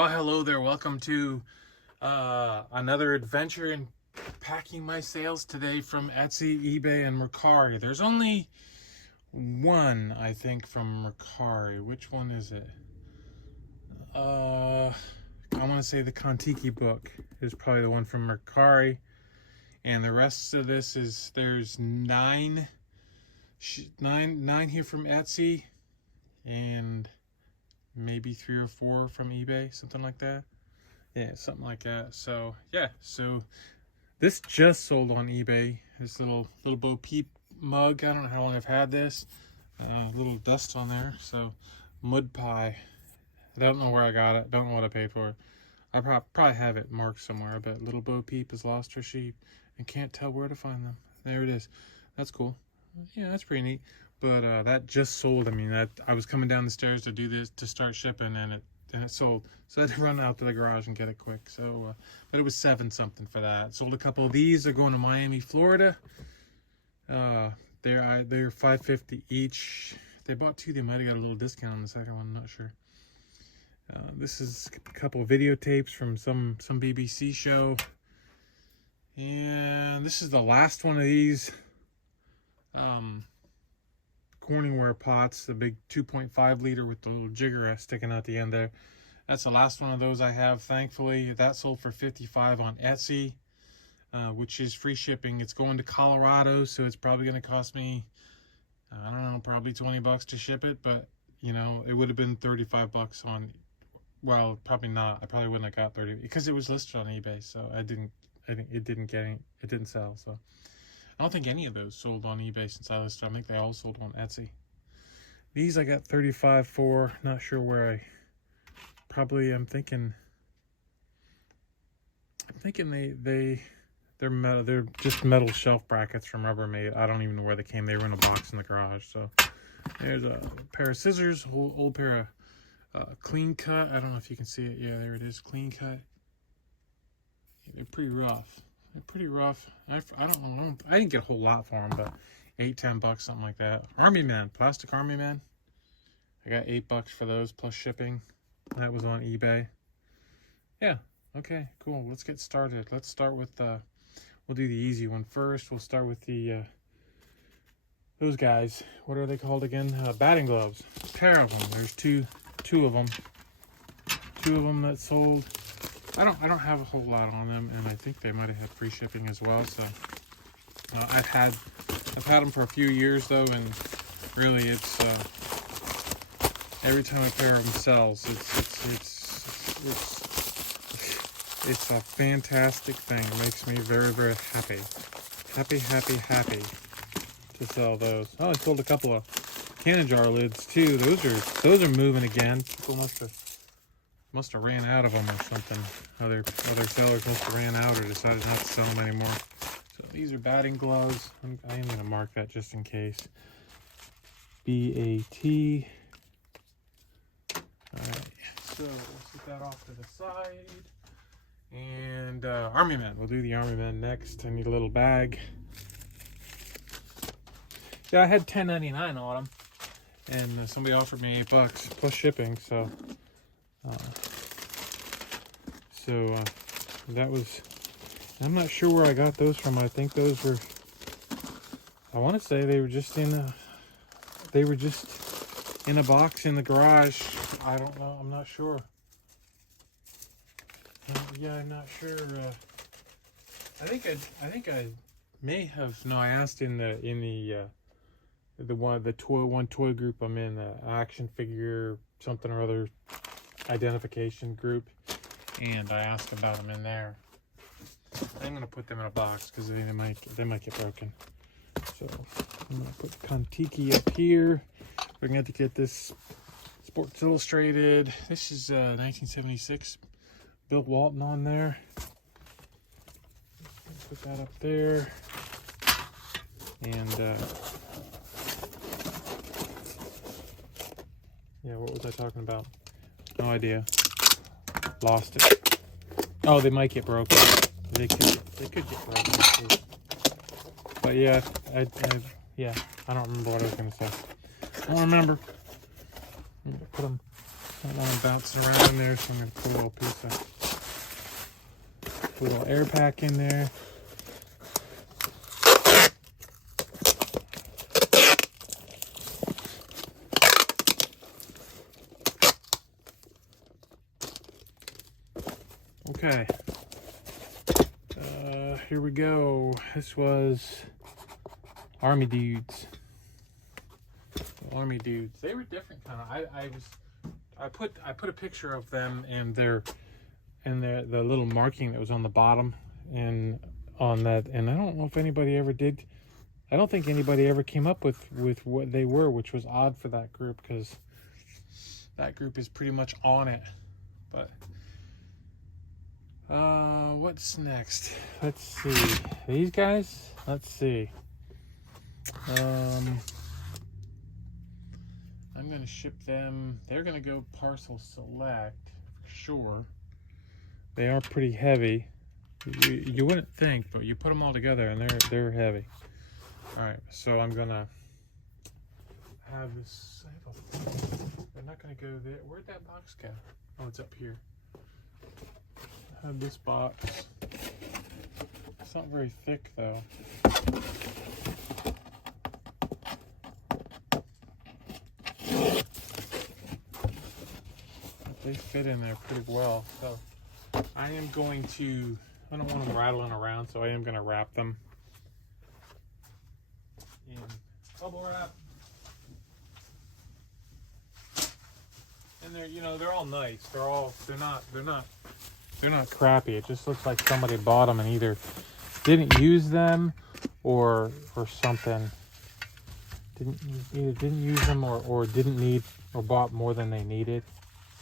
Well, hello there. Welcome to another adventure in packing my sales today from Etsy, eBay, and Mercari. There's only one, I think, from Mercari. Which one is it? I want to say the Kon-tiki book is probably the one from Mercari. And the rest of this is, there's nine here from Etsy, and maybe 3 or 4 from eBay, something like that. Yeah, something like that. So yeah, so this just sold on eBay. This little Bo Peep mug. I don't know how long I've had this. Little dust on there. So mud pie. I don't know where I got it. Don't know what I paid for it. I probably have it marked somewhere. But little Bo Peep has lost her sheep and can't tell where to find them. There it is. That's cool. Yeah, that's pretty neat. But that just sold. I mean, I was coming down the stairs to do this, to start shipping, and it sold. So I had to run out to the garage and get it quick. So, but it was 7 something for that. Sold a couple of these. They're going to Miami, Florida. They're $5.50 each. If they bought 2, they might have got a little discount on the second one. I'm not sure. This is a couple of videotapes from some BBC show. And this is the last one of these. Corningware pots, the big 2.5 liter with the little jigger sticking out the end there. That's the last one of those I have, thankfully. That sold for $55 on Etsy, which is free shipping. It's going to Colorado, so it's probably going to cost me, I don't know, probably $20 to ship it, but you know, it would have been $35 on, well, probably not. I probably wouldn't have got 30 because it was listed on eBay, so it didn't sell. So I don't think any of those sold on eBay since I listed. I think they all sold on Etsy. These I got $35 for. Not sure where I. Probably I'm thinking they're metal. They're just metal shelf brackets from Rubbermaid. I don't even know where they came. They were in a box in the garage. So there's a pair of scissors. Old pair of clean cut. I don't know if you can see it. Yeah, there it is. Clean cut. Yeah, they're pretty rough. They're pretty rough. I didn't get a whole lot for them, but $8-10, something like that. Army Man, plastic Army Man. I got $8 for those plus shipping. That was on eBay. Yeah. Okay. Cool. Let's get started. Let's start with we'll do the easy one first. We'll start with the those guys. What are they called again? Batting gloves. A pair of them. There's two of them. 2 of them that sold. I don't have a whole lot on them, and I think they might have had free shipping as well. So I've had them for a few years though, and really it's every time a pair of them sells, it's a fantastic thing. It makes me very, very happy to sell those. Oh, I sold a couple of cannon jar lids too. Those are moving again. People must have ran out of them or something. Other sellers must have ran out or decided not to sell them anymore. So these are batting gloves. I am going to mark that just in case. BAT. Alright, so we'll set that off to the side. And Army Man. We'll do the Army Man next. I need a little bag. Yeah, I had $10.99 on them. And somebody offered me $8 plus shipping, so that was, I'm not sure where I got those from. I think those were, I want to say they were just in a box in the garage. I don't know, I'm not sure. Yeah, I'm not sure. I think I may have, no, I asked in the toy group I'm in, action figure something or other identification group, and I asked about them in there. I'm gonna put them in a box because they might get broken. So I'm gonna put Kon-tiki up here. We're gonna have to get this Sports Illustrated. This is 1976. Bill Walton on there. Put that up there. And yeah, what was I talking about? No idea. Lost it. Oh, they might get broken. They could get broken. But yeah, I don't remember what I was gonna say. I don't remember. I'm gonna put them don't want them bouncing around in there, so I'm going to put a little put a little air pack in there. Okay, here we go. This was Army Dudes. Army Dudes. They were different kind of. I put a picture of them and the little marking that was on the bottom and on that. And I don't know if anybody ever did. I don't think anybody ever came up with what they were, which was odd for that group because that group is pretty much on it. But what's next? Let's see. These guys? Let's see. I'm going to ship them. They're going to go parcel select for sure. They are pretty heavy. You wouldn't think, but you put them all together and they're heavy. All right, so I'm going to have this. They're not going to go there. Where'd that box go? Oh, it's up here. I have this box. It's not very thick though. They fit in there pretty well. So I don't want them rattling around, so I am going to wrap them in bubble wrap. And they're all nice. They're not crappy. It just looks like somebody bought them and either didn't use them or something. Either didn't use them or didn't need or bought more than they needed.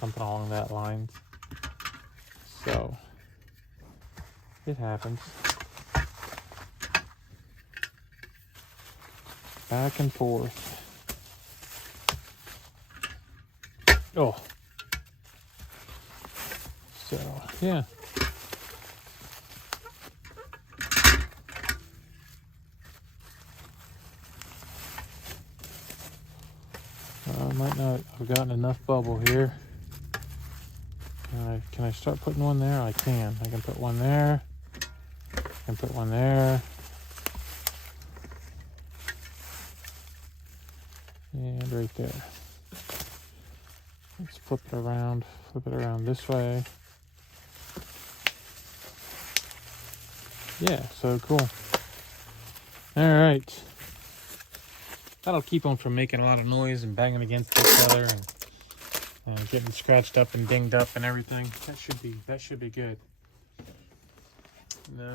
Something along that lines. So it happens. Back and forth. Oh. So, yeah. I might not have gotten enough bubble here. Can I start putting one there? I can. I can put one there. I can put one there. And right there. Let's flip it around this way. Yeah, so cool. All right. That'll keep them from making a lot of noise and banging against each other and getting scratched up and dinged up and everything. That should be good. And then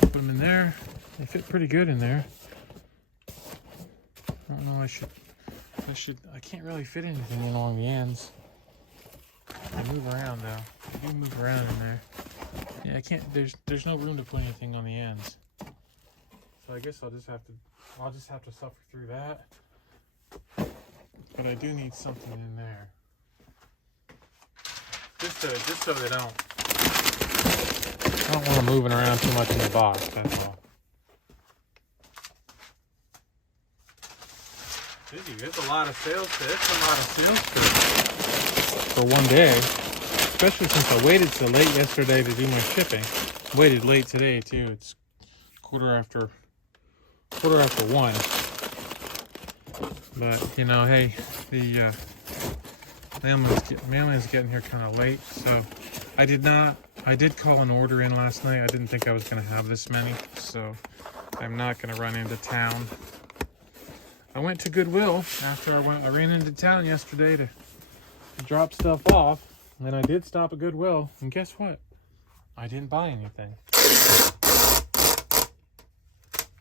put them in there. They fit pretty good in there. I don't know. I can't really fit anything in along the ends. I move around though. I do move around in there. Yeah, I can't. There's no room to put anything on the ends. So I guess I'll just have to suffer through that. But I do need something in there. Just so they don't. I don't want them moving around too much in the box, that's all. Busy. There's a lot of sales for one day. Especially since I waited so late yesterday to do my shipping. Waited late today too. It's quarter after 1. But hey, the mailman's getting here kind of late, so I did call an order in last night. I didn't think I was going to have this many, so I'm not going to run into town. I went to Goodwill after I ran into town yesterday to drop stuff off, and then I did stop at Goodwill, and guess what? I didn't buy anything.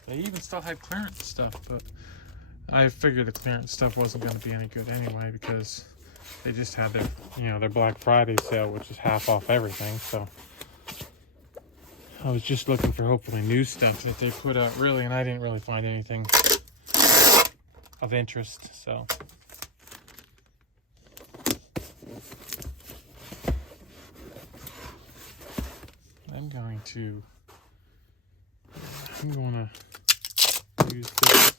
They even still had clearance stuff, but I figured the clearance stuff wasn't going to be any good anyway because they just had their Black Friday sale, which is half off everything. So I was just looking for hopefully new stuff that they put out really, and I didn't really find anything of interest. So I'm going to use this.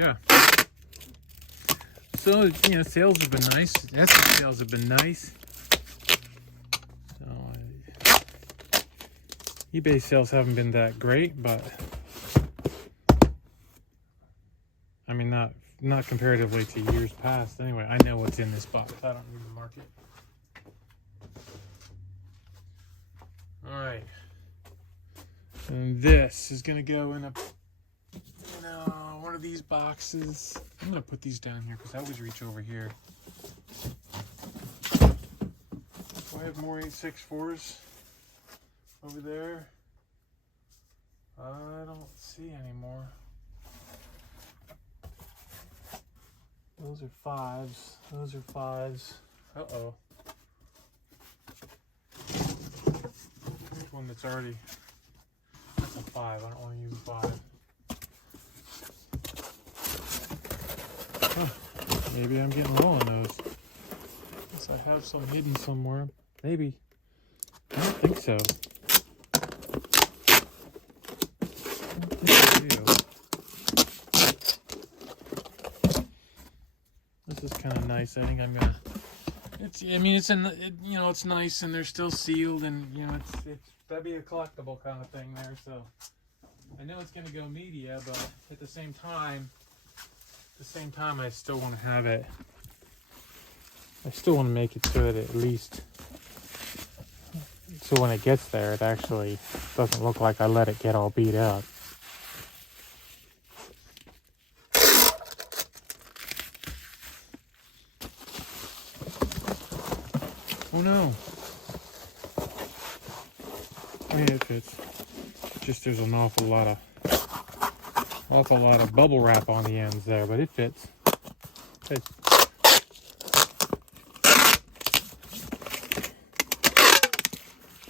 yeah. So, you know, sales have been nice. Etsy sales have been nice. So, eBay sales haven't been that great, but I mean, not comparatively to years past. Anyway, I know what's in this box. I don't need to mark it. All right, and this is gonna go in a, one of these boxes. I'm gonna put these down here because I always reach over here. Do I have more 864s over there? I don't see any more. Those are 5s. Those are 5s. Uh-oh. Here's one that's already... That's a 5. I don't want to use 5. Huh. Maybe I'm getting low on those. Guess I have some hidden somewhere. Maybe. I don't think so. I don't think I do. This is kind of nice. I think I'm gonna. It's nice, and they're still sealed, and that'd be a collectible kind of thing there. So I know it's gonna go media, but at the same time, I still want to have it. I still want to make it so that at least, so when it gets there, it actually doesn't look like I let it get all beat up. Oh no! I mean, it fits. Just there's an awful lot of bubble wrap on the ends there, but it fits.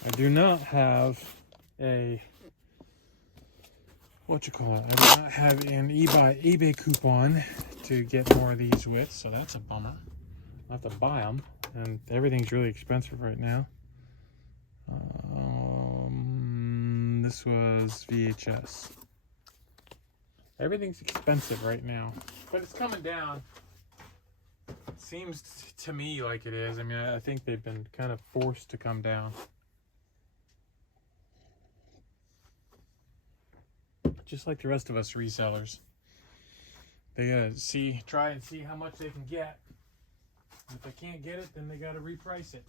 I do not have a I do not have an eBay coupon to get more of these with, so that's a bummer. I'll have to buy them. And everything's really expensive right now. This was VHS. Everything's expensive right now, but it's coming down. It seems to me like it is. I mean, I think they've been kind of forced to come down. Just like the rest of us resellers. They gotta try and see how much they can get. If they can't get it, then they got to reprice it.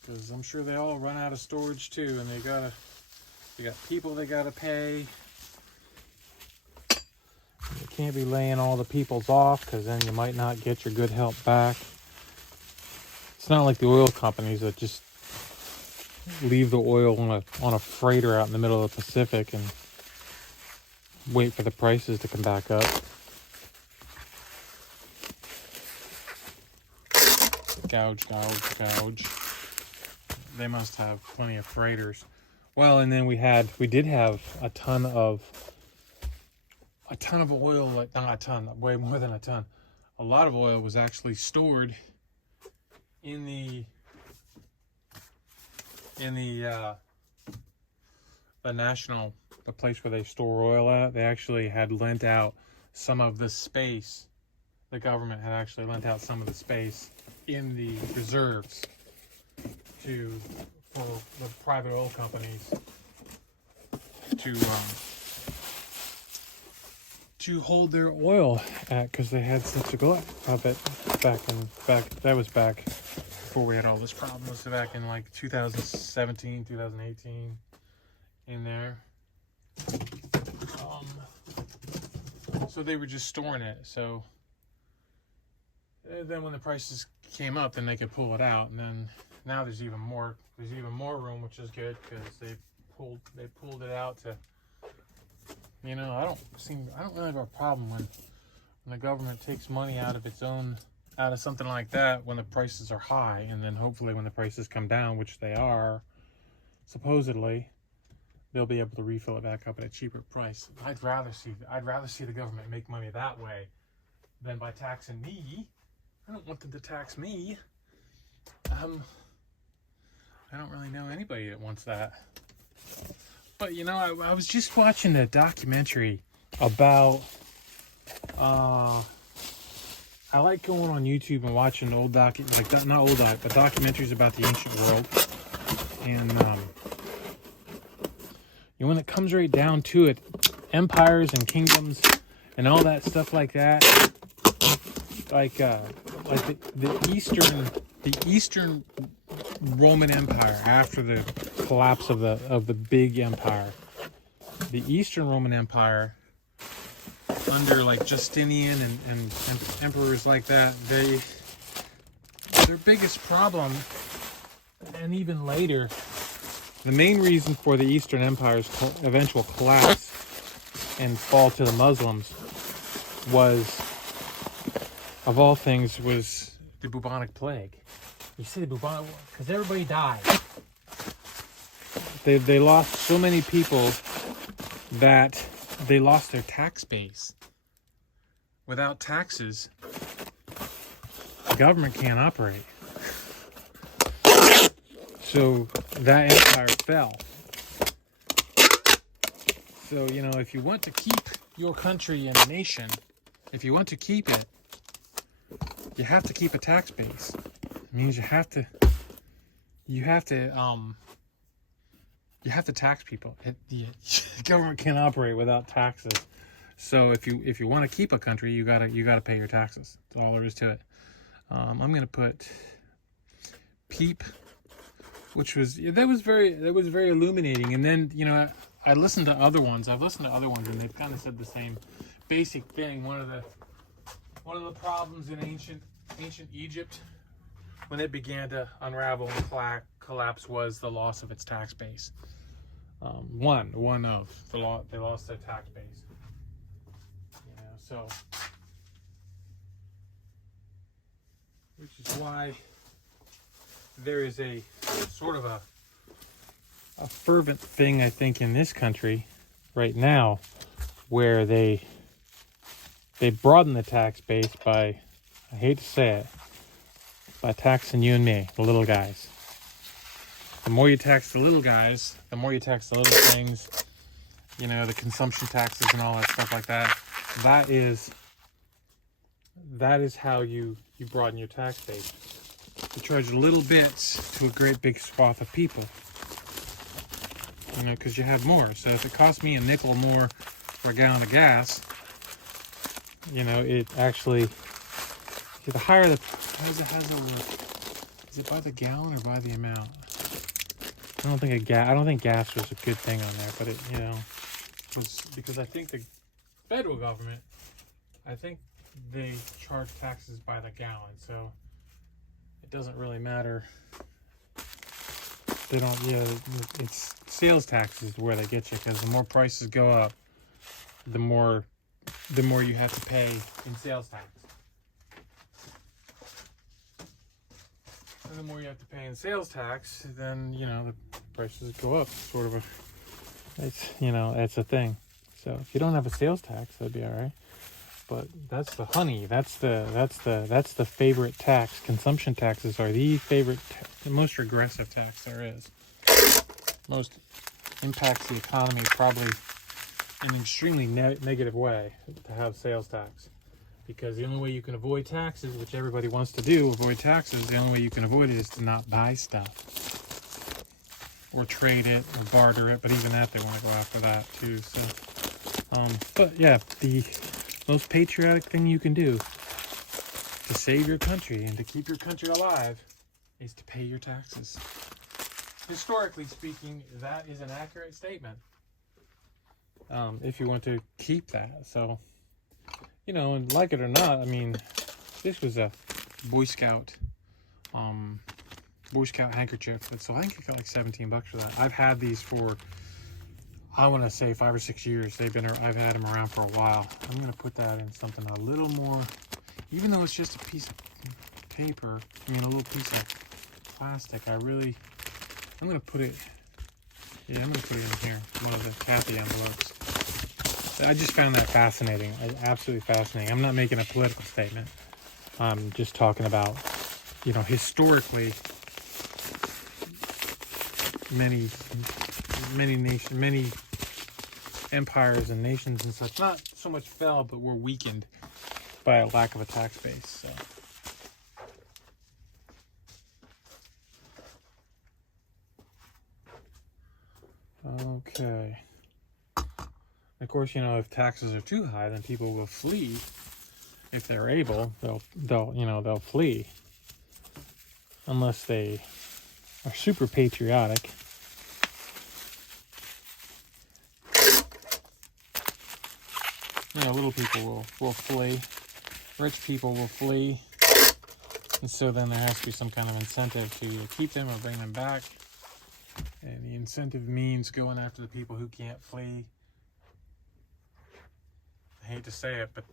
Because I'm sure they all run out of storage too, and they got people they got to pay. You can't be laying all the people's off, because then you might not get your good help back. It's not like the oil companies that just leave the oil on a freighter out in the middle of the Pacific and wait for the prices to come back up. Gouge. They must have plenty of freighters. Well, and then we did have a ton of oil, like not a ton, way more than a ton. A lot of oil was actually stored in the place where they store oil at. They actually had lent out some of the space. The government had actually lent out some of the space in the reserves for the private oil companies to hold their oil at, because they had such a glut of it that was back before we had all this problem. It was back in like 2017, 2018 in there. So they were just storing it. So then when the prices came up, then they could pull it out. And then now there's even more room, which is good, because they pulled it out to, I don't really have a problem when the government takes money out of something like that when the prices are high, and then hopefully when the prices come down, which they are, supposedly, they'll be able to refill it back up at a cheaper price. I'd rather see the government make money that way than by taxing me. I don't want them to tax me. I don't really know anybody that wants that. But, you know, I was just watching a documentary about, I like going on YouTube and watching old not old but documentaries about the ancient world. And, you know, when it comes right down to it, empires and kingdoms and all that stuff like that, like the Eastern Roman Empire, after the collapse of the big empire, the Eastern Roman Empire under like Justinian and emperors like that, their biggest problem, and even later, the main reason for the Eastern Empire's eventual collapse and fall to the Muslims was, of all things, was the bubonic plague. You see the bubonic, because everybody died. They lost so many people that they lost their tax base. Without taxes, the government can't operate. So that empire fell. So, you know, if you want to keep your country and nation, if you want to keep it, you have to keep a tax base. It means you have to tax people. The government can't operate without taxes. So if you want to keep a country, you gotta pay your taxes. That's all there is to it. I'm gonna put PEEP, which was very illuminating. And then, you know, I listened to other ones. I've listened to other ones, and they've kind of said the same basic thing. One of the problems in ancient Egypt, when it began to unravel and collapse, was the loss of its tax base. They lost their tax base. You know, so, which is why there is a sort of a fervent thing, I think, in this country right now, where they broaden the tax base by, I hate to say it, by taxing you and me, the little guys. The more you tax the little guys, the more you tax the little things, you know, the consumption taxes and all that stuff like that. That is how you broaden your tax base. You charge little bits to a great big swath of people. You know, because you have more. So if it costs me a nickel more for a gallon of gas, you know, it actually, the higher the, how does it work? Is it by the gallon or by the amount? I don't think gas was a good thing on there, but it, you know, was, because I think the federal government, I think they charge taxes by the gallon, so it doesn't really matter. They don't, yeah, it's sales taxes where they get you, because the more prices go up, the more you have to pay in sales tax. And the more you have to pay in sales tax, then, you know, the prices go up. Sort of it's, you know, it's a thing. So if you don't have a sales tax, that'd be all right. But that's the honey. That's the favorite tax. Consumption taxes are the favorite, the most regressive tax there is. Most impacts the economy probably in an extremely negative way to have sales tax. Because the only way you can avoid taxes, which everybody wants to do, avoid taxes, the only way you can avoid it is to not buy stuff. Or trade it, or barter it, but even that, they want to go after that too. So, but yeah, the most patriotic thing you can do to save your country and to keep your country alive is to pay your taxes. Historically speaking, that is an accurate statement. If you want to keep that. So, you know, and like it or not, I mean, this was a Boy Scout handkerchief. So I think I got like 17 bucks for that. I've had these for, I want to say 5 or 6 years. I've had them around for a while. I'm going to put that in something a little more, even though it's just a piece of paper, a little piece of plastic. I'm going to put it, I'm going to put it in here, one of the Kathy envelopes. I just found that fascinating, absolutely fascinating. I'm not making a political statement. I'm just talking about, you know, historically, many empires and nations and such not so much fell, but were weakened by a lack of a tax base. So. Okay. Of course, you know, if taxes are too high, then people will flee. If they're able, they'll flee. Unless they are super patriotic. You know, little people will flee. Rich people will flee. And so then there has to be some kind of incentive to either keep them or bring them back. And the incentive means going after the people who can't flee. I hate to say it, but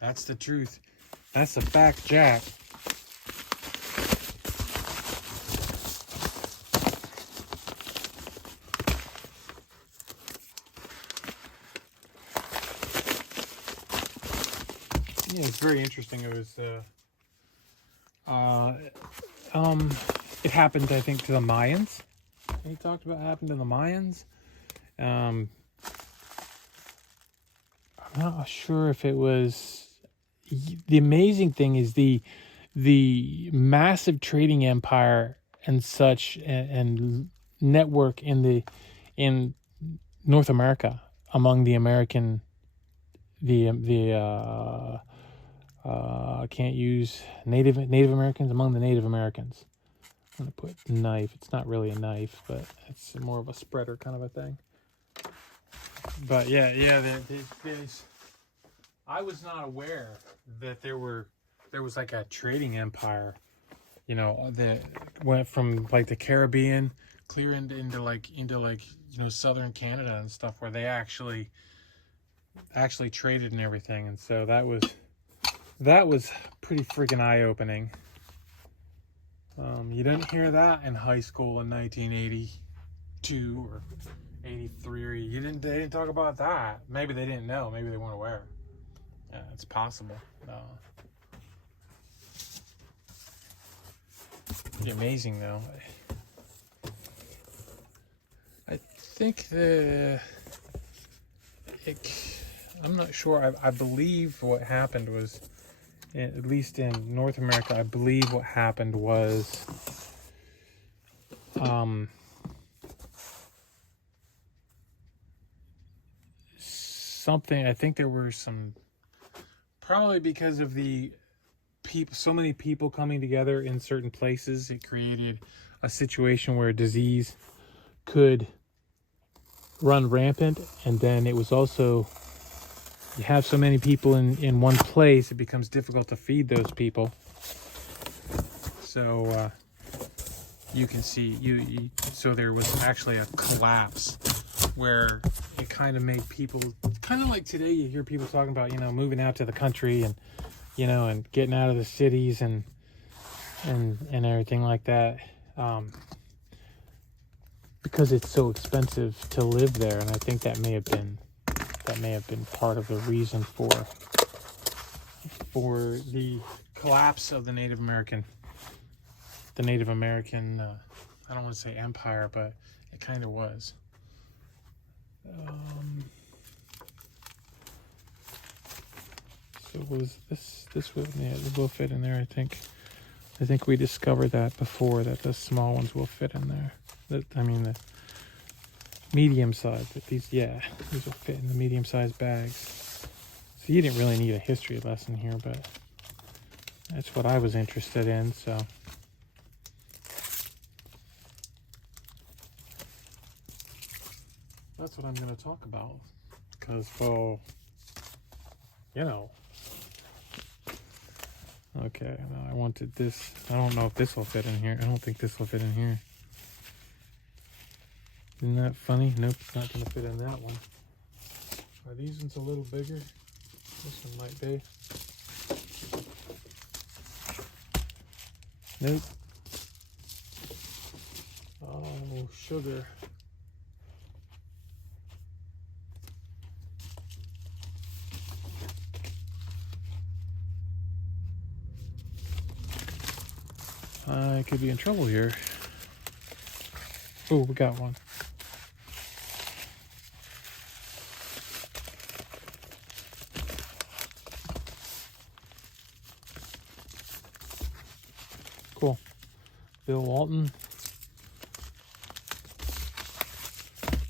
that's the truth. That's the fact, Jack. Yeah, it's very interesting. It was, it happened, I think, to the Mayans. He talked about what happened to the Mayans. I'm not sure if it was. The amazing thing is the massive trading empire and such and network in North America among the American I can't use Native Americans, among the Native Americans. I'm gonna put knife. It's not really a knife, but it's more of a spreader kind of a thing. But yeah, there's. I was not aware that there was like a trading empire, you know, that went from like the Caribbean clear into like you know, southern Canada and stuff, where they actually traded and everything. And so that was pretty freaking eye-opening. You didn't hear that in high school in 1982 or 83. They didn't talk about that. Maybe they didn't know. Maybe they weren't aware. Yeah, it's possible. Pretty amazing, though. I think I'm not sure. I believe what happened was, at least in North America, I believe what happened was something. I think there were some, probably because of the people, so many people coming together in certain places, it created a situation where disease could run rampant. And then it was also, you have so many people in one place, it becomes difficult to feed those people. So you can see, so there was actually a collapse where it kind of made people, kind of like today you hear people talking about, you know, moving out to the country and, you know, and getting out of the cities and everything like that, because it's so expensive to live there. And I think that may have been part of the reason for the collapse of the Native American, I don't want to say empire, but it kind of was. So was this will fit in there? I think we discovered that before, that the small ones will fit in there. The medium size, but these will fit in the medium sized bags. So you didn't really need a history lesson here, but that's what I was interested in. So that's what I'm going to talk about, because, well, you know. Okay, now I wanted this. I don't know if this will fit in here. I don't think this will fit in here. Isn't that funny? Nope, it's not going to fit in that one. Are these ones a little bigger? This one might be. Nope. Oh, sugar. I could be in trouble here. Oh, we got one. Cool. Bill Walton.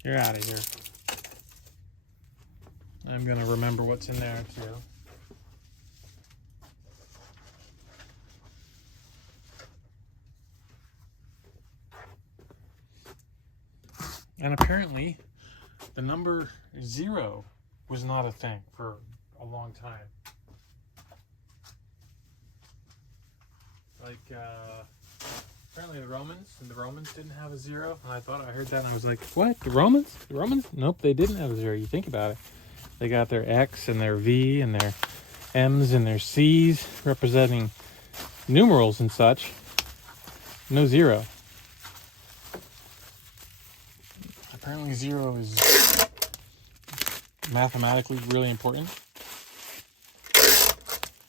You're out of here. I'm going to remember what's in there, too. And apparently, the number 0 was not a thing for a long time. Like, apparently the Romans didn't have a 0. And I thought I heard that and I was like, what? The Romans? The Romans? Nope, they didn't have a 0. You think about it. They got their X and their V and their M's and their C's representing numerals and such. No 0. Apparently 0 is mathematically really important.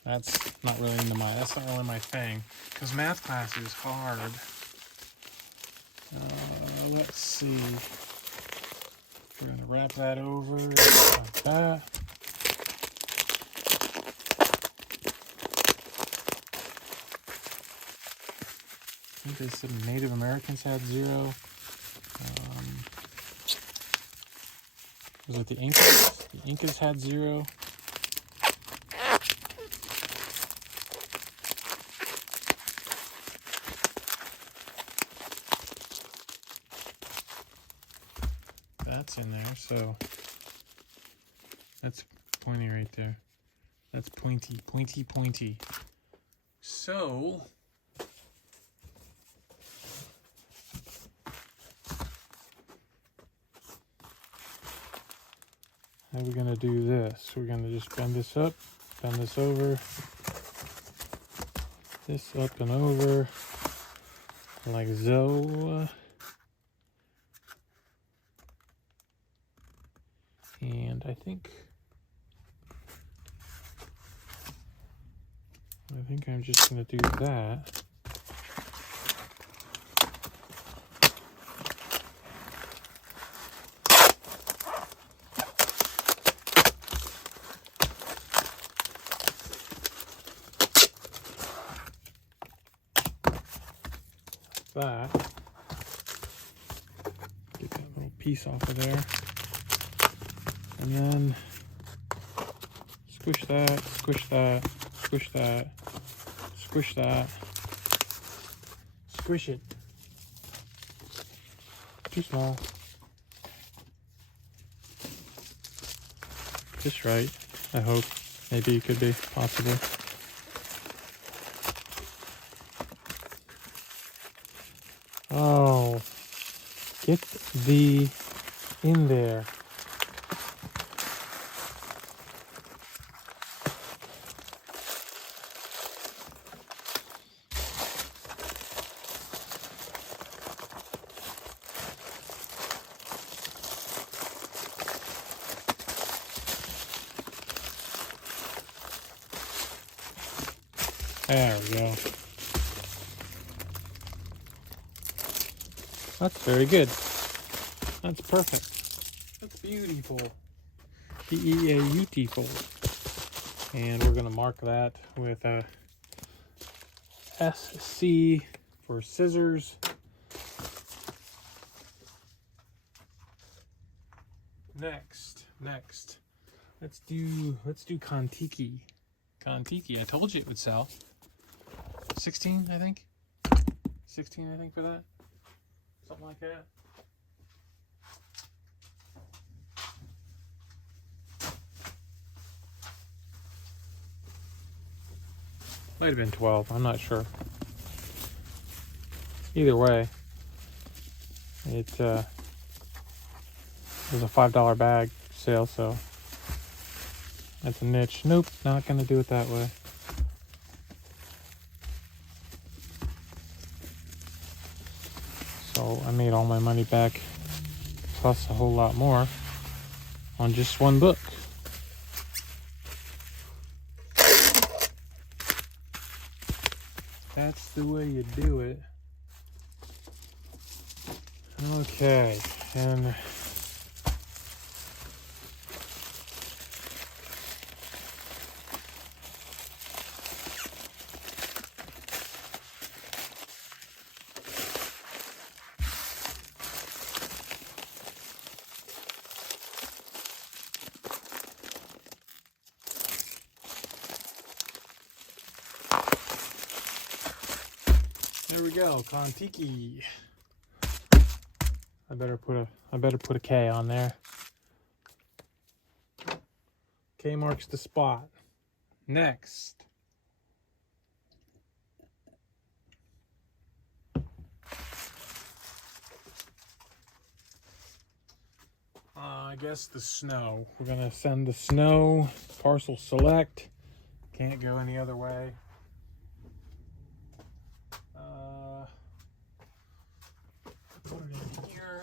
That's not really my thing. Because math class is hard. Let's see. We're going to wrap that over like that. I think they said Native Americans had 0. Was it the Incas? The Incas had 0. That's in there, so that's pointy right there. That's pointy, pointy, pointy. So how are we going to do this? We're going to just bend this up, bend this over, this up and over, like so. And I think I'm just going to do that. Get that little piece off of there. And then squish that, squish that, squish that, squish that, squish it. Too small. Just right, I hope. Maybe it could be possible. Oh, get the in there. There we go. That's very good. That's perfect. That's beautiful. beautiful. And we're going to mark that with a SC for scissors. Next, let's do Kon-tiki. Kon-tiki. I told you it would sell. 16, I think. 16, I think, for that. Something like that. Might have been 12. I'm not sure. Either way, it was a $5 bag sale, so that's a niche. Nope, not gonna do it that way. So I made all my money back, plus a whole lot more, on just one book. That's the way you do it. Okay, and there we go, Kon-tiki. I better put a K on there. K marks the spot. Next. I guess the snow. We're gonna send the snow, parcel select. Can't go any other way. Put it in here.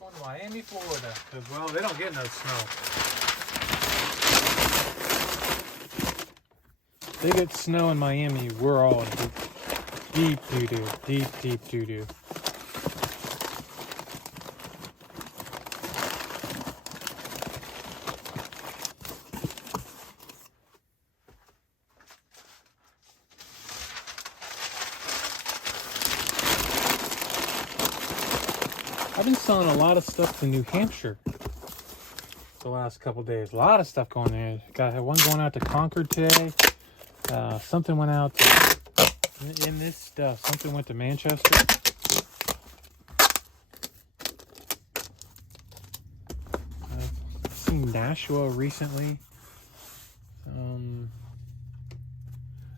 Going to Miami, Florida, because, well, they don't get no snow. They get snow in Miami. We're all in deep doo-doo. Deep doo-doo. I've been selling a lot of stuff to New Hampshire the last couple days. A lot of stuff going there. Got one going out to Concord today. Something went out in this stuff. Something went to Manchester. I've seen Nashua recently.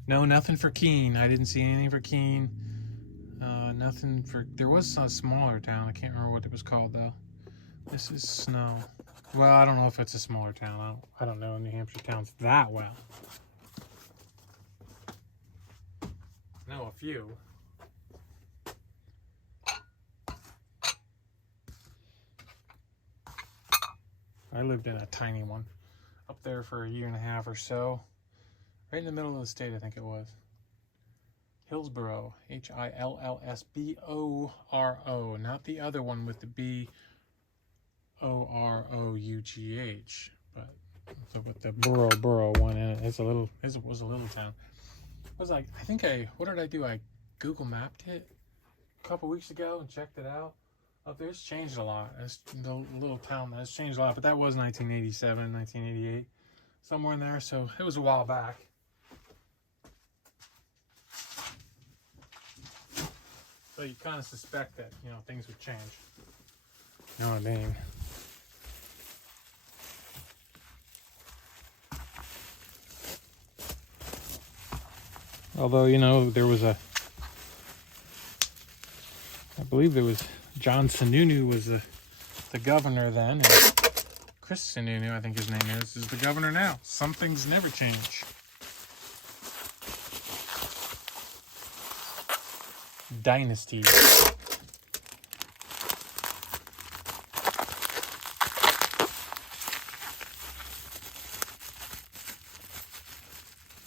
No, nothing for Keene. I didn't see anything for Keene. Nothing for, there was a smaller town. I can't remember what it was called though. This is snow. Well, I don't know if it's a smaller town. I don't know New Hampshire towns that well. Know a few. I lived in a tiny one up there for a year and a half or so. Right in the middle of the state, I think it was. Hillsboro, Hillsboro, not the other one with the Borough, but with the borough one in it. It was a little town. It was like, what did I do? I Google mapped it a couple weeks ago and checked it out. Up there, it's changed a lot. It's the little town has changed a lot, but that was 1987, 1988, somewhere in there. So it was a while back. So you kind of suspect that, things would change. You know what I mean? Although, I believe there was John Sununu was the governor then, and Chris Sununu, I think his name is the governor now. Some things never change. Dynasty.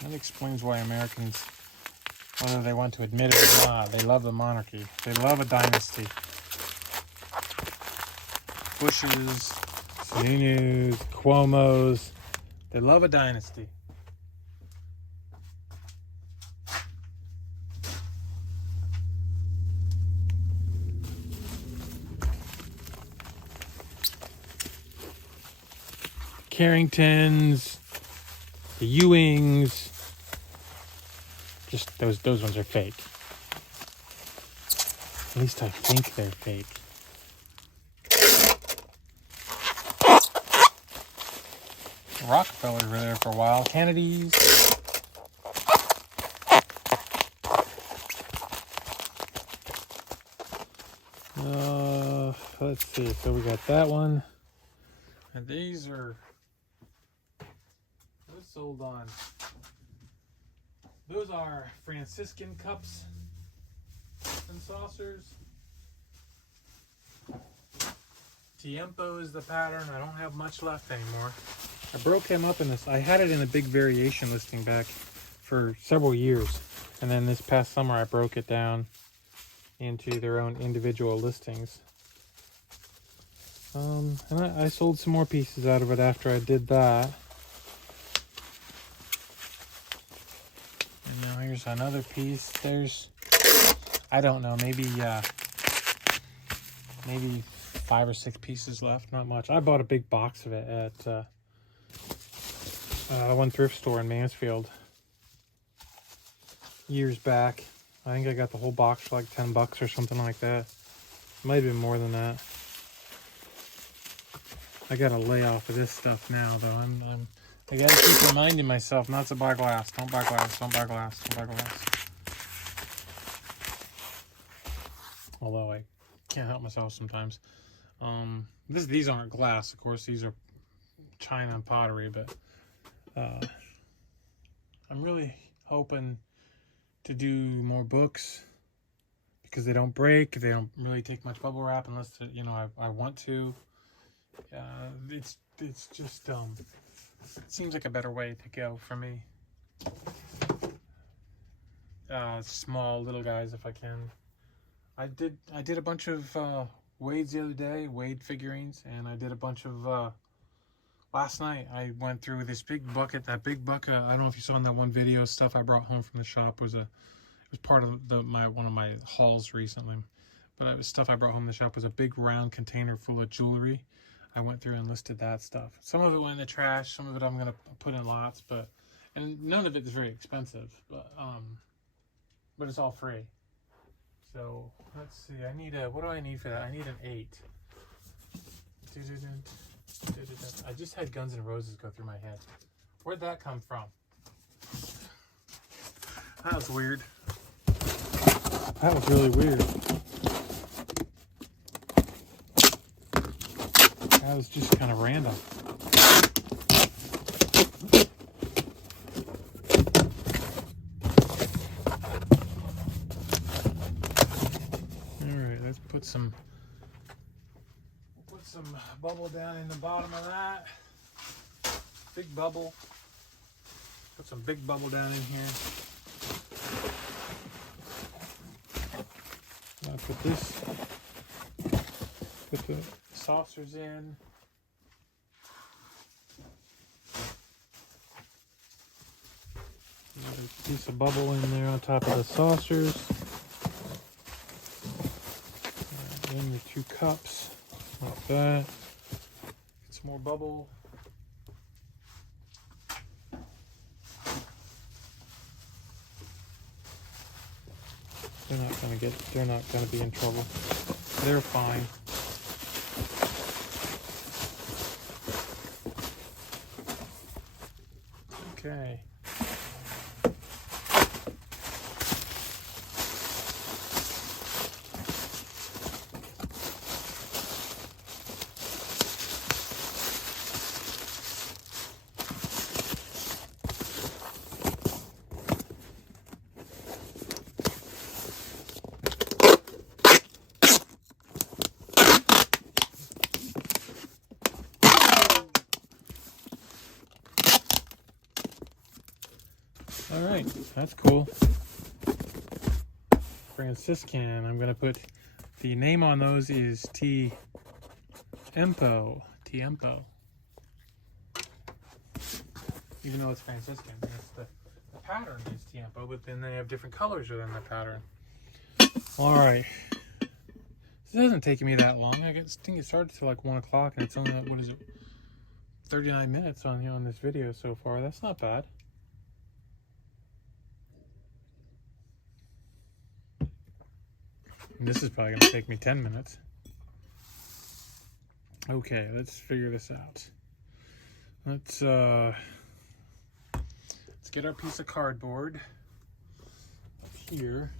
That explains why Americans, whether they want to admit it or not, they love the monarchy. They love a dynasty. Bushes, Sununus, Cuomos, they love a dynasty. Carringtons, the Ewings, just those ones are fake. At least I think they're fake. Rockefellers were there for a while. Kennedys. Let's see. So we got that one. And these are sold on. Those are Franciscan cups and saucers. Tiempo is the pattern. I don't have much left anymore. I broke him up in this. I had it in a big variation listing back for several years. And then this past summer, I broke it down into their own individual listings. And I sold some more pieces out of it after I did that. And now here's another piece. There's, I don't know, maybe 5 or 6 pieces left. Not much. I bought a big box of it at one thrift store in Mansfield years back. I think I got the whole box for like $10 or something like that. Might have been more than that. I gotta lay off of this stuff now, though. I gotta keep reminding myself not to buy glass. Don't buy glass. Don't buy glass. Don't buy glass. Although I can't help myself sometimes. These aren't glass, of course. These are china and pottery, but I'm really hoping to do more books because they don't break. They don't really take much bubble wrap unless I want to. It's just it seems like a better way to go for me. Small little guys if I can. I did a bunch of Wade's the other day, Wade figurines, and I did a bunch of last night. I went through this big bucket. That big bucket, I don't know if you saw in that one video, stuff I brought home from the shop was part of one of my hauls recently. But it was stuff I brought home from the shop was a big round container full of jewelry. I went through and listed that stuff. Some of it went in the trash, some of it I'm gonna put in lots, and none of it is very expensive, but it's all free. So let's see. What do I need for that? I need an 8. I just had Guns N' Roses go through my head. Where'd that come from? That was weird. That was really weird. That was just kind of random. Alright, let's put some bubble down in the bottom of that. Big bubble. Put some big bubble down in here. I'll put the saucers in. Another piece of bubble in there on top of the saucers. And then the 2 cups, like that. Get some more bubble. They're not gonna be in trouble. They're fine. Okay. All right, that's cool. Franciscan. I'm gonna put the name on those is Tiempo. Even though it's Franciscan, the pattern is Tiempo, but then they have different colors within the pattern. All right. This hasn't taken me that long. I think it started till like 1 o'clock, and it's only like, 39 minutes on this video so far. That's not bad. And this is probably going to take me 10 minutes. Okay, let's figure this out. Let's get our piece of cardboard up here.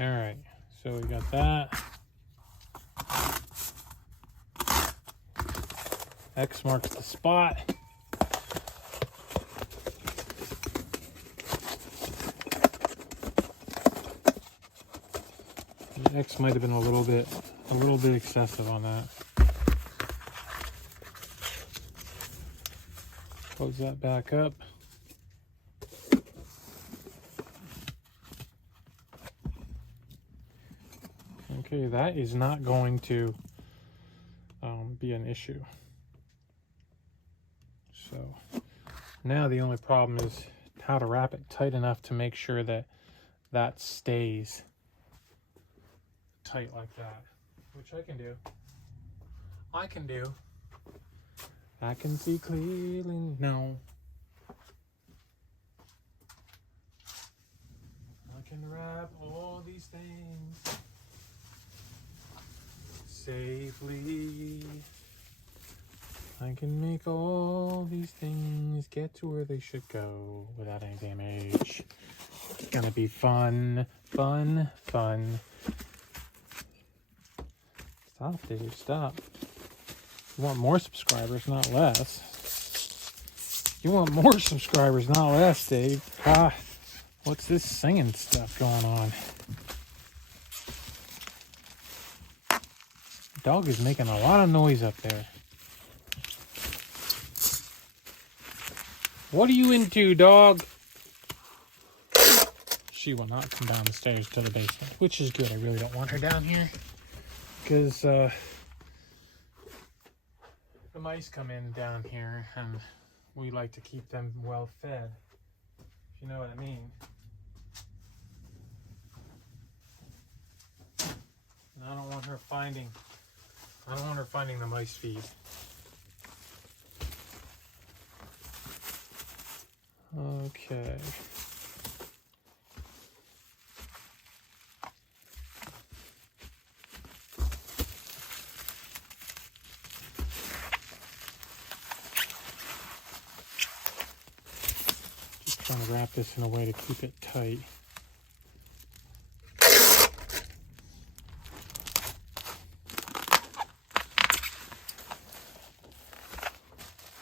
All right, so we got that. X marks the spot. The X might have been a little bit excessive on that. Close that back up. Okay, that is not going to be an issue. So now the only problem is how to wrap it tight enough to make sure that that stays tight like that, which I can do. I can see clearly now. I can wrap all these things safely. I can make all these things get to where they should go without any damage. It's gonna be fun, fun, fun. Stop, dude, stop. You want more subscribers, not less. You want more subscribers, not less, Dave. Ah, what's this singing stuff going on? Dog is making a lot of noise up there. What are you into, dog? She will not come down the stairs to the basement, which is good. I really don't want her down here because the mice come in down here and we like to keep them well fed, if you know what I mean. And I don't want her finding the mice feed. Okay. Just trying to wrap this in a way to keep it tight.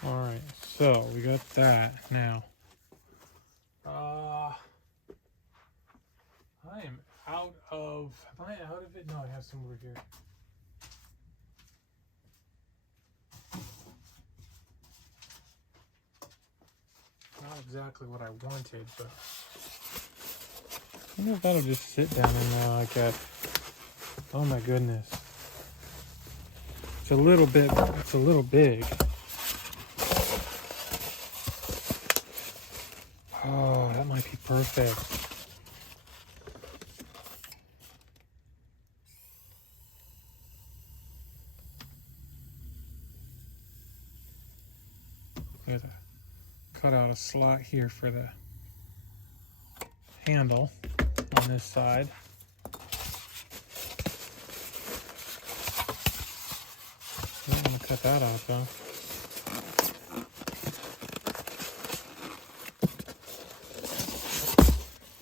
All right, so we got that now. I am out of, am I out of it? No, I have some over here. Not exactly what I wanted, but I wonder if that'll just sit down in there like that. Oh my goodness. It's a little big. Oh, that might be perfect. Gotta cut out a slot here for the handle on this side. I'm gonna cut that out though.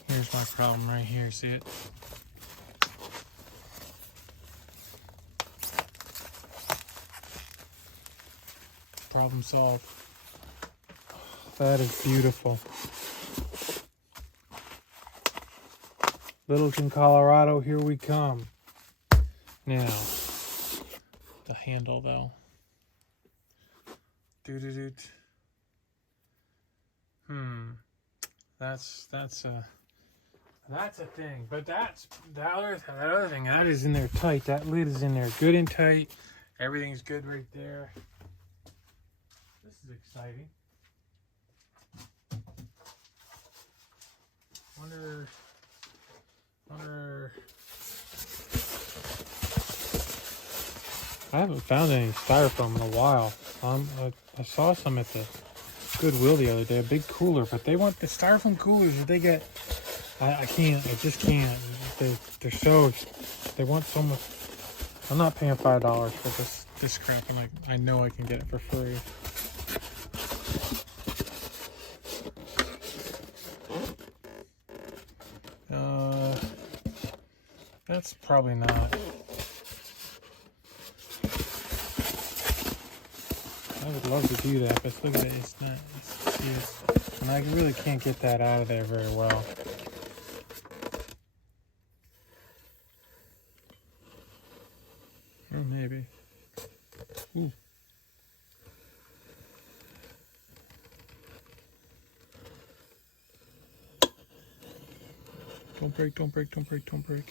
Here's my problem right here, see it? Problem solved. That is beautiful. Littleton, Colorado, here we come. Now, the handle though. That's a thing, but that's that other thing. That is in there tight. That lid is in there good and tight. Everything's good right there. This is exciting. Wonder. I haven't found any styrofoam in a while. I saw some at the Goodwill the other day, a big cooler, but they want the styrofoam coolers that they get. I just can't. They're so, they want so much. I'm not paying $5 for this crap. I'm like, I know I can get it for free. That's probably not. I would love to do that, but look at it. It's not. And I really can't get that out of there very well. Or maybe. Ooh. Don't break, don't break, don't break, don't break.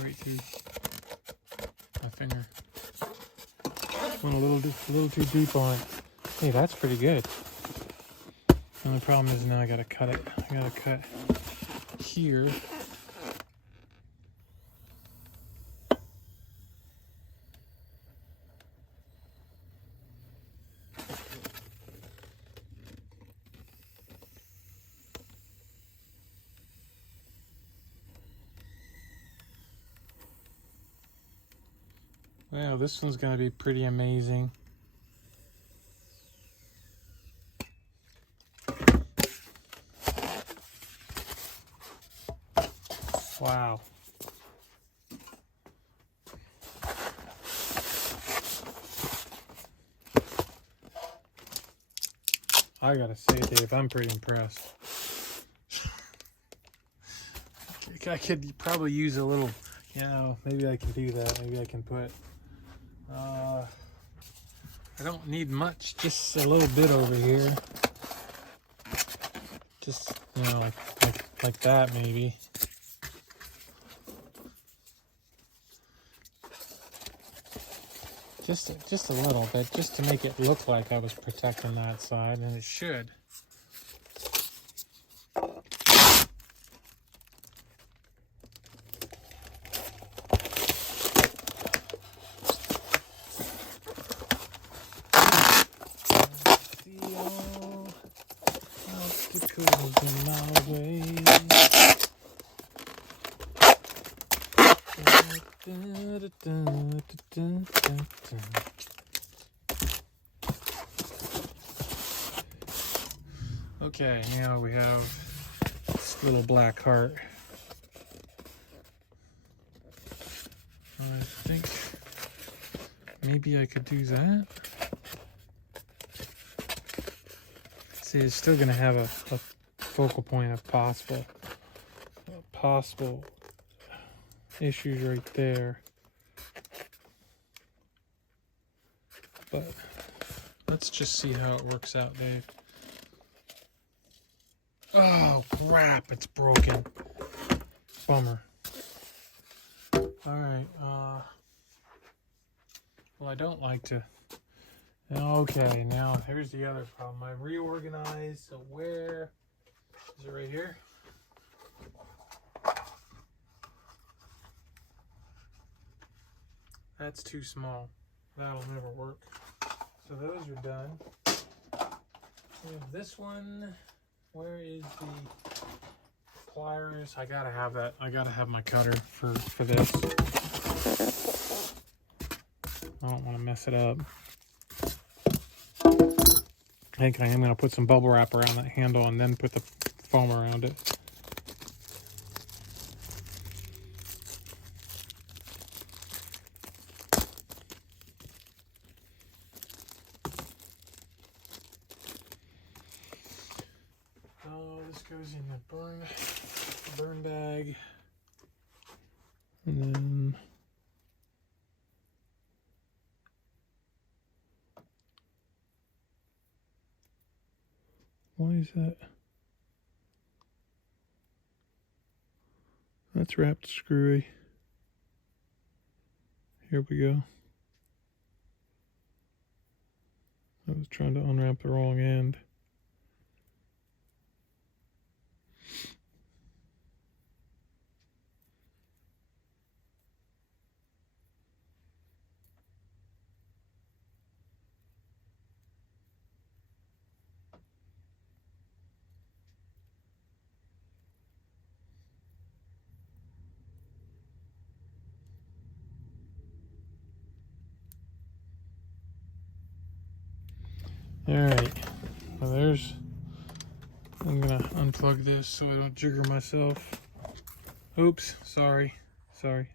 Right through my finger. Went a little too deep on it. Hey, that's pretty good. The only problem is now I gotta cut it. I gotta cut here. Wow, this one's gonna be pretty amazing. Wow. I gotta say, Dave, I'm pretty impressed. I could probably use a little, you know, maybe I can do that. Maybe I can put, I don't need much, just a little bit over here. Just, you know, like that maybe. Just a little bit, just to make it look like I was protecting that side, and it should. In my way. Okay, now we have this little black heart. I think maybe I could do that. See, it's still going to have a focal point of possible issues right there. But let's just see how it works out, Dave. Oh crap, it's broken. Bummer. Alright, well, I don't like to. Okay, now here's the other problem. I reorganized, so where is it? Right here? That's too small. That'll never work. So those are done. We have this one. Where is the pliers? I gotta have that. I gotta have my cutter for this. I don't want to mess it up. I think I am going to put some bubble wrap around that handle and then put the foam around it. Oh, this goes in the burn bag. And then why is that? That's wrapped screwy. Here we go. I was trying to unwrap the wrong end. All right, Well, there's, I'm gonna unplug this so I don't jigger myself. Oops, sorry. Sorry.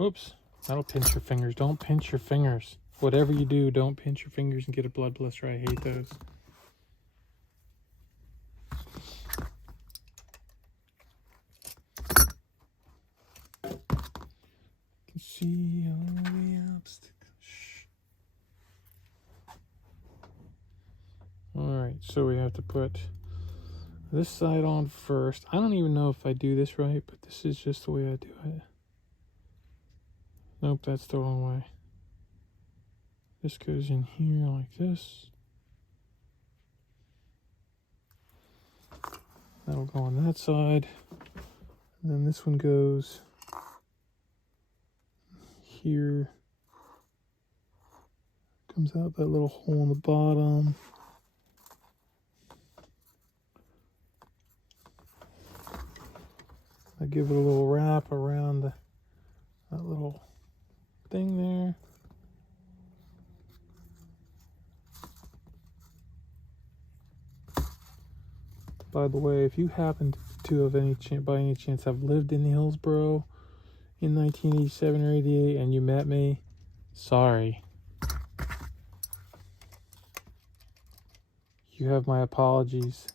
Oops, that'll pinch your fingers. Don't pinch your fingers. Whatever you do, don't pinch your fingers and get a blood blister. I hate those. You can see all the obstacles. Alright, so we have to put this side on first. I don't even know if I do this right, but this is just the way I do it. Nope, that's the wrong way. This goes in here like this. That'll go on that side. And then this one goes here. Comes out that little hole in the bottom. I give it a little wrap around that little thing there. By the way, if you happen to have by any chance have lived in Hillsboro in 1987 or 88 and you met me, sorry. You have my apologies.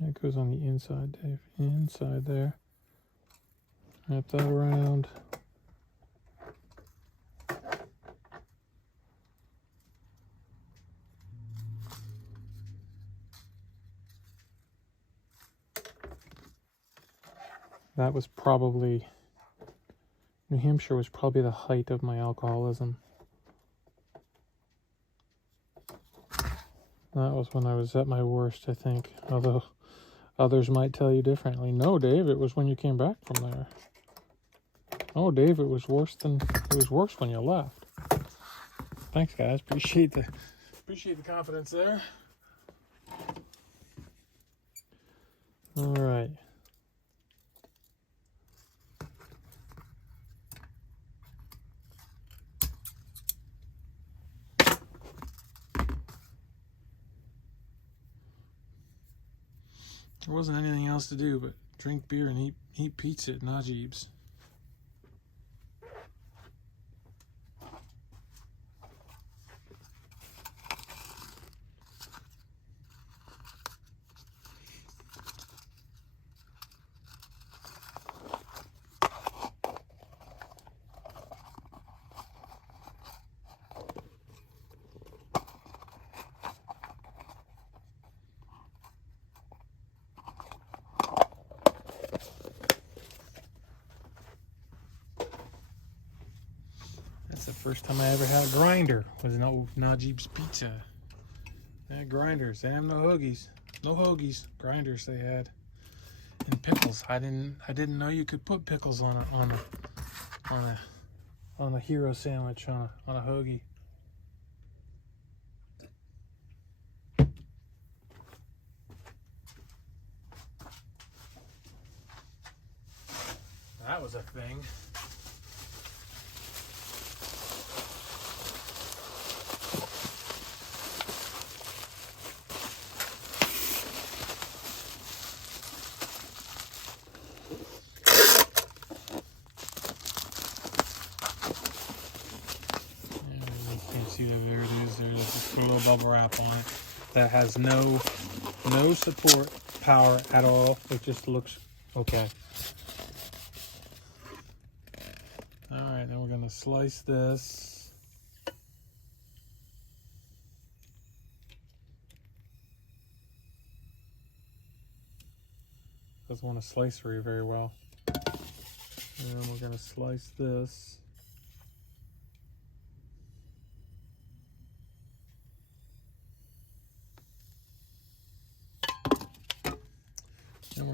That goes on the inside, Dave. Inside there. Wrap that around. That was probably, New Hampshire was probably the height of my alcoholism. That was when I was at my worst, I think. Although others might tell you differently. No, Dave, it was when you came back from there. Oh, Dave, it was worse when you left. Thanks, guys. Appreciate the confidence there. All right. There wasn't anything else to do but drink beer and eat pizza at Najib's. That's the first time I ever had a grinder. Was an old Najib's Pizza. They had grinders. They have no hoagies. No hoagies. Grinders they had. And pickles. I didn't know you could put pickles on a hero sandwich on a hoagie. That was a thing. See, there it is. There's just a little bubble wrap on it that has no support power at all. It just looks okay. All right, then we're gonna slice this. Doesn't want to slice very well. And then we're gonna slice this.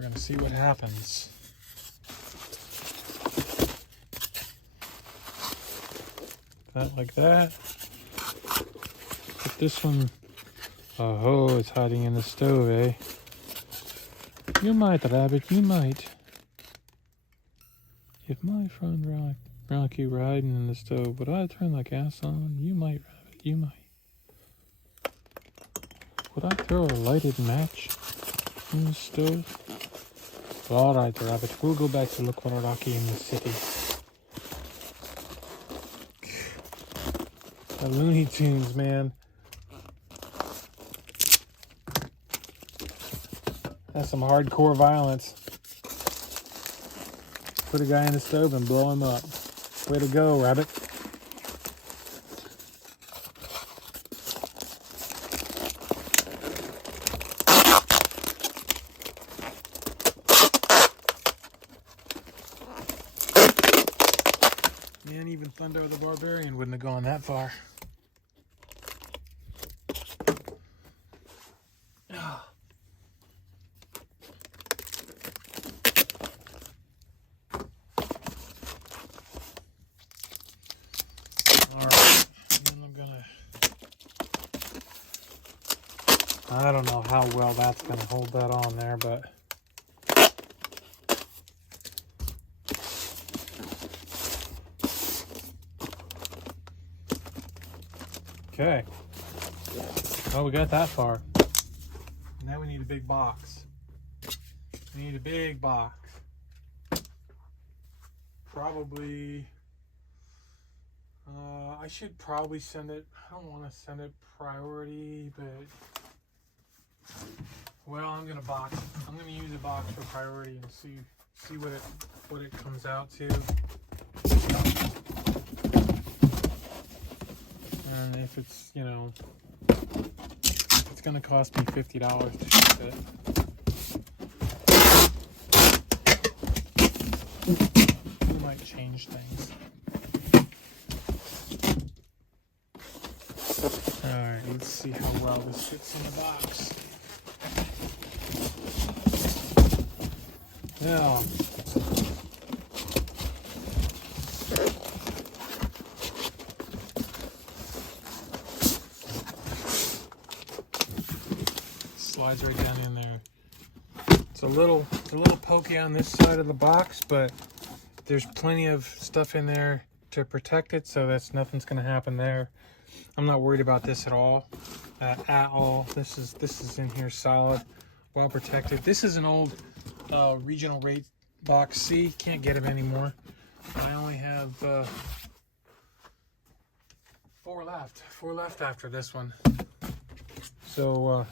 we're gonna see what happens. That like that. Put this one. Oh, it's hiding in the stove, eh? You might, rabbit, you might. If my friend Rocky were hiding in the stove, would I turn the gas on? You might, rabbit, you might. Would I throw a lighted match in the stove? Alright, rabbit, we'll go back to look for Rocky in the city. The Looney Tunes, man. That's some hardcore violence. Put a guy in the stove and blow him up. Way to go, rabbit. Man, even Thunder the Barbarian wouldn't have gone that far. I don't know how well that's going to hold that on there, but okay. Well, we got that far. Now we need a big box. We need a big box. Probably, I should probably send it. I don't want to send it priority, but well, I'm gonna use a box for priority and see what it comes out to. And if it's, you know, it's gonna cost me $50 to ship it. We might change things. Alright, let's see how well this fits in the box. Now, slides right down in there. It's a little pokey on this side of the box, but there's plenty of stuff in there to protect it, so nothing's going to happen there. I'm not worried about this at all. This is in here solid, well protected. This is an old regional rate box C. Can't get them anymore. I only have 4 left after this one. So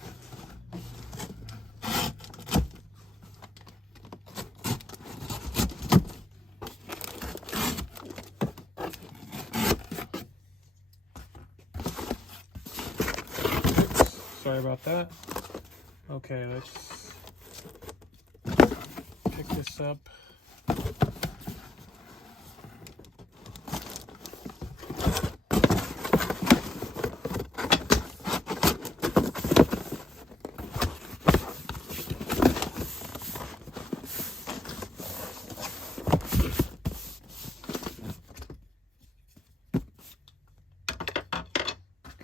sorry about that. Okay, let's pick this up.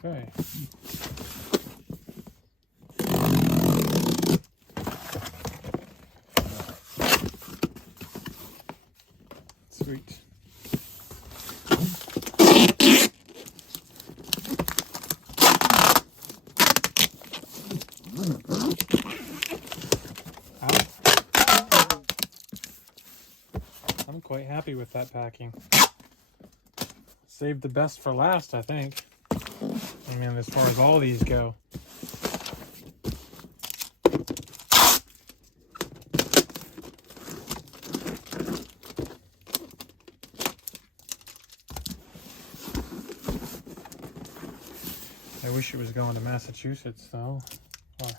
Okay. Sweet. I'm quite happy with that packing. Saved the best for last, I think. I mean, as far as all these go. I wish it was going to Massachusetts, though, or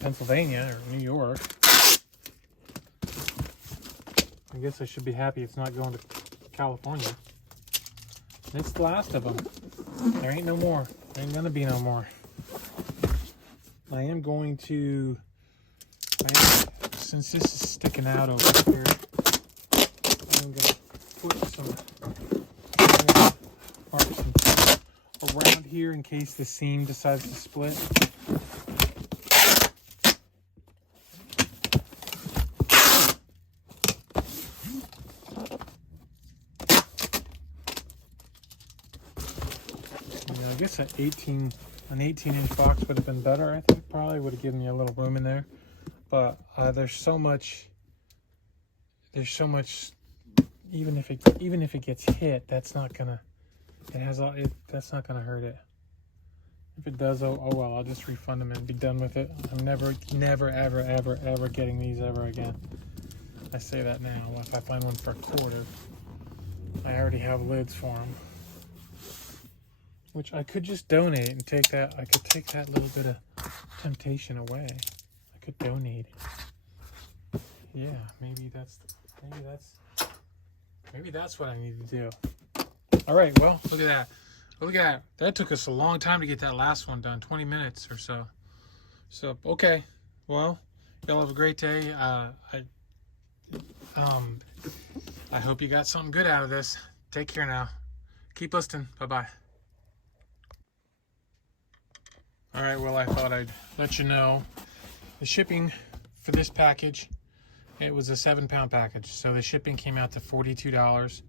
Pennsylvania, or New York. I guess I should be happy it's not going to California. It's the last of them. There ain't no more. There ain't gonna be no more. I am since this is sticking out over here, I'm going to put some marks around here in case the seam decides to split. Yeah, I guess an 18-inch box would have been better. I think probably would have given you a little room in there. But there's so much. Even if it gets hit, that's not gonna. That's not gonna hurt it. If it does, oh well. I'll just refund them and be done with it. I'm never, ever getting these ever again. I say that now. If I find one for $1, I already have lids for them, which I could just donate and take that. I could take that little bit of temptation away. I could donate. Yeah, maybe that's what I need to do. All right, well, look at that. Look at that. That took us a long time to get that last one done, 20 minutes or so. So, okay. Well, y'all have a great day. I hope you got something good out of this. Take care now. Keep listening. Bye-bye. All right, well, I thought I'd let you know the shipping for this package. It was a 7-pound package, so the shipping came out to $42.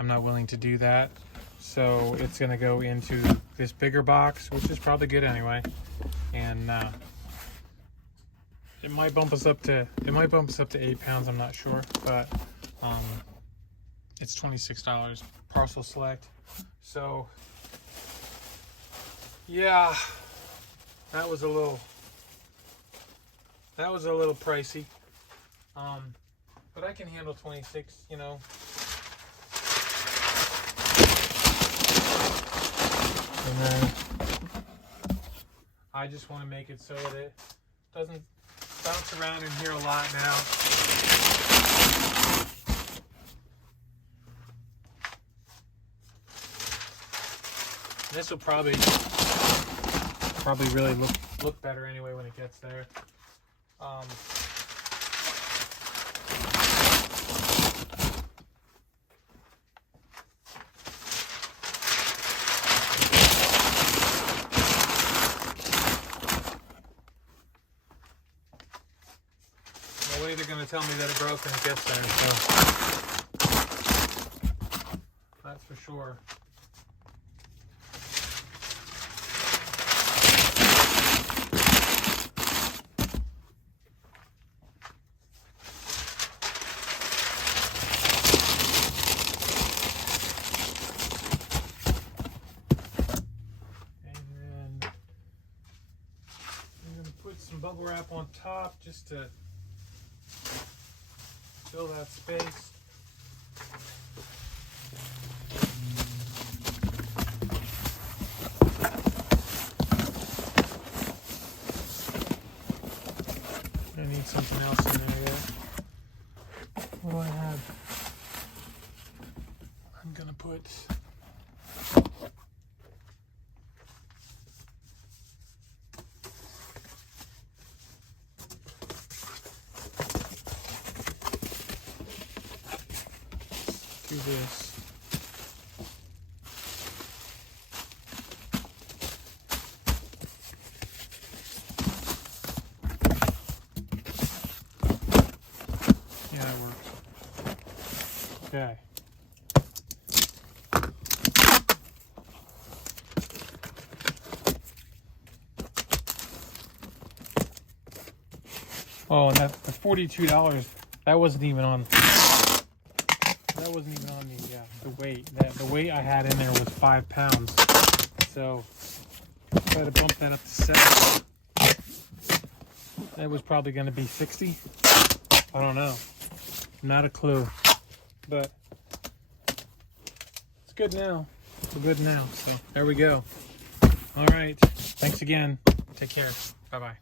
I'm not willing to do that, so it's going to go into this bigger box, which is probably good anyway. And it might bump us up to 8 pounds. I'm not sure, but it's $26 parcel select. So yeah, that was a little pricey. But I can handle 26, you know. And then I just want to make it so that it doesn't bounce around in here a lot now. This will probably really look better anyway when it gets there. Well, they're going to tell me that it broke when it gets there, so that's for sure. Some bubble wrap on top just to fill that space. I need something else in there yet. What do I have? I'm gonna put do this. Yeah, that works. Okay. Oh, and that the $42, that wasn't even on. That wasn't even on the weight. The weight I had in there was 5 pounds. So if I had to bump that up to 7, that was probably going to be 60. I don't know. Not a clue. But it's good now. We're good now. So there we go. All right. Thanks again. Take care. Bye-bye.